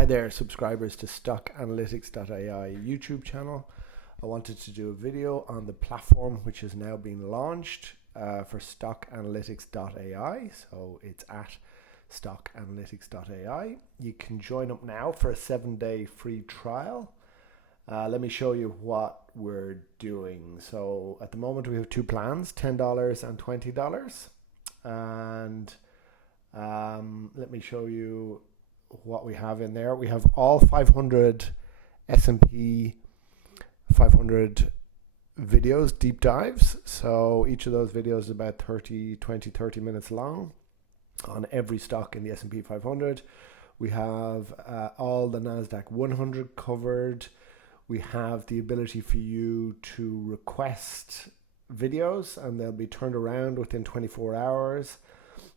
Hi there, subscribers to StockAnalytics.AI YouTube channel. I wanted to do a video on the platform which has now been launched for StockAnalytics.AI. So it's at StockAnalytics.AI. You can join up now for a 7-day free trial. Let me show you what we're doing. So at the moment we have two plans, $10 and $20. And let me show you what we have in there. We have all 500 S&P 500 videos, deep dives. So each of those videos is about 30 minutes long on every stock in the S&P 500. We have all the NASDAQ 100 covered. We have the ability for you to request videos and they'll be turned around within 24 hours.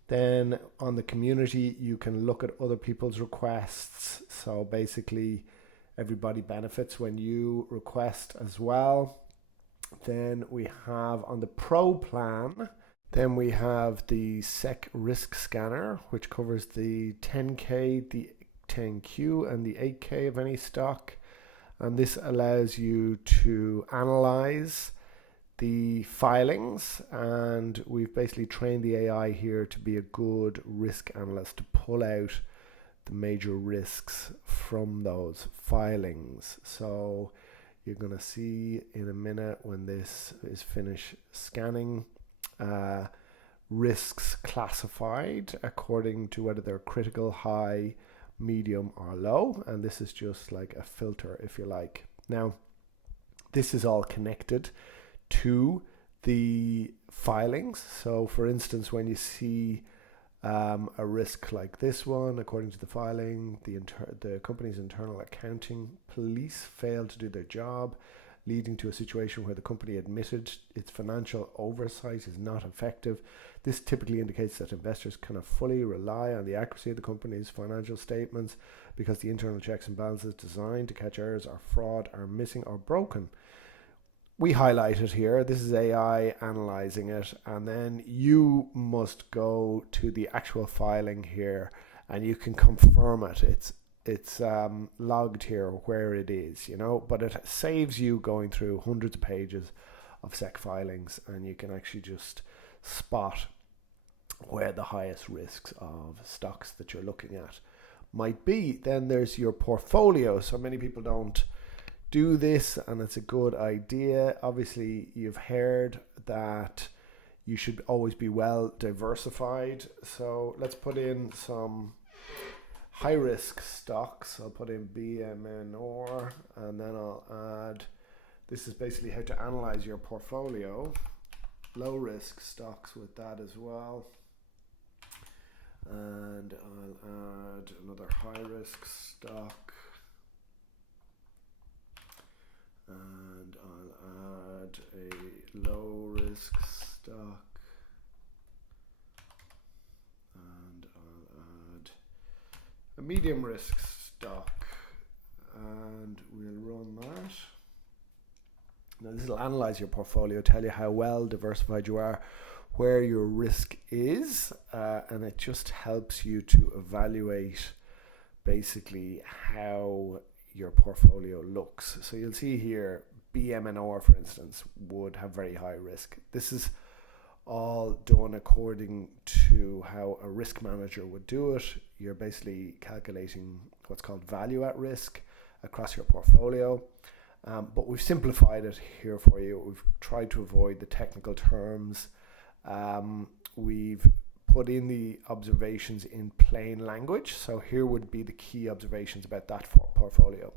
Then on the community, you can look at other people's requests. So basically, everybody benefits when you request as well. Then we have on the Pro plan, then we have the SEC risk scanner, which covers the 10K, the 10Q, and the 8K of any stock. And this allows you to analyze the filings, and we've basically trained the AI here to be a good risk analyst to pull out the major risks from those filings. So you're going to see in a minute when this is finished scanning risks classified according to whether they're critical, high, medium or low, and this is just like a filter if you like. Now this is all connected to the filings. So for instance, when you see a risk like this one, according to the filing, the company's internal accounting police failed to do their job, leading to a situation where the company admitted its financial oversight is not effective. This typically indicates that investors cannot fully rely on the accuracy of the company's financial statements because the internal checks and balances designed to catch errors or fraud are missing or broken. We highlight it here. This is AI analyzing it, and then you must go to the actual filing here and you can confirm it. It's logged here where it is, but it saves you going through hundreds of pages of SEC filings, and you can actually just spot where the highest risks of stocks that you're looking at might be. Then there's your portfolio. So many people don't do this, and it's a good idea. Obviously, you've heard that you should always be well diversified. So let's put in some high risk stocks. I'll put in BMNR, and then I'll add, this is basically how to analyze your portfolio. Low risk stocks with that as well. And I'll add another high risk stock. And I'll add a low risk stock, and I'll add a medium risk stock, and we'll run that. Now this will analyze your portfolio, tell you how well diversified you are, where your risk is, and it just helps you to evaluate basically how your portfolio looks. So you'll see here BMNR, for instance, would have very high risk. This is all done according to how a risk manager would do it. You're basically calculating what's called value at risk across your portfolio, but we've simplified it here for you. We've tried to avoid the technical terms. We've put in the observations in plain language. So here would be the key observations about that portfolio.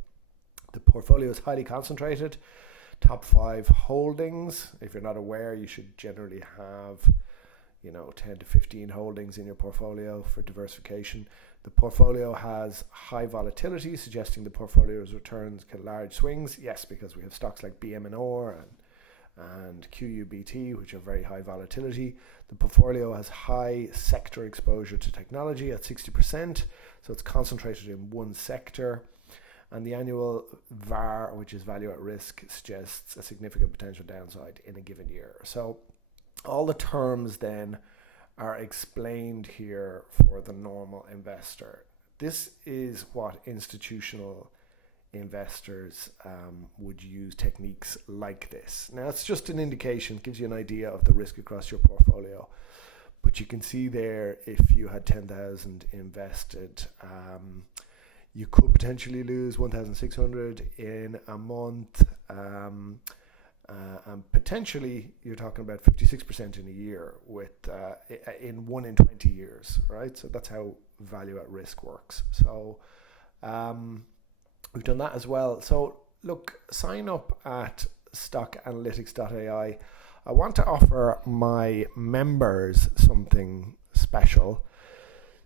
The portfolio is highly concentrated. Top 5 holdings. If you're not aware, you should generally have 10 to 15 holdings in your portfolio for diversification. The portfolio has high volatility, suggesting the portfolio's returns can large swings. Yes, because we have stocks like BMNR and QUBT, which are very high volatility. The portfolio has high sector exposure to technology at 60%, so it's concentrated in one sector. And the annual VAR, which is value at risk, suggests a significant potential downside in a given year. So all the terms then are explained here for the normal investor. this is what institutional investors would use techniques like this. Now, it's just an indication, gives you an idea of the risk across your portfolio. But you can see there, if you had 10,000 invested, you could potentially lose 1,600 in a month. And potentially, you're talking about 56% in a year with in 1 in 20 years, right? So that's how value at risk works. So we've done that as well. So look, sign up at StockAnalytics.AI. I want to offer my members something special.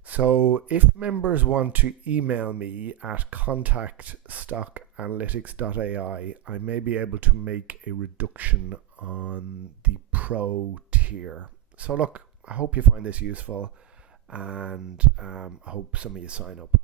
So if members want to email me at contact@stockanalytics.ai, I may be able to make a reduction on the pro tier. So look, I hope you find this useful, and I hope some of you sign up.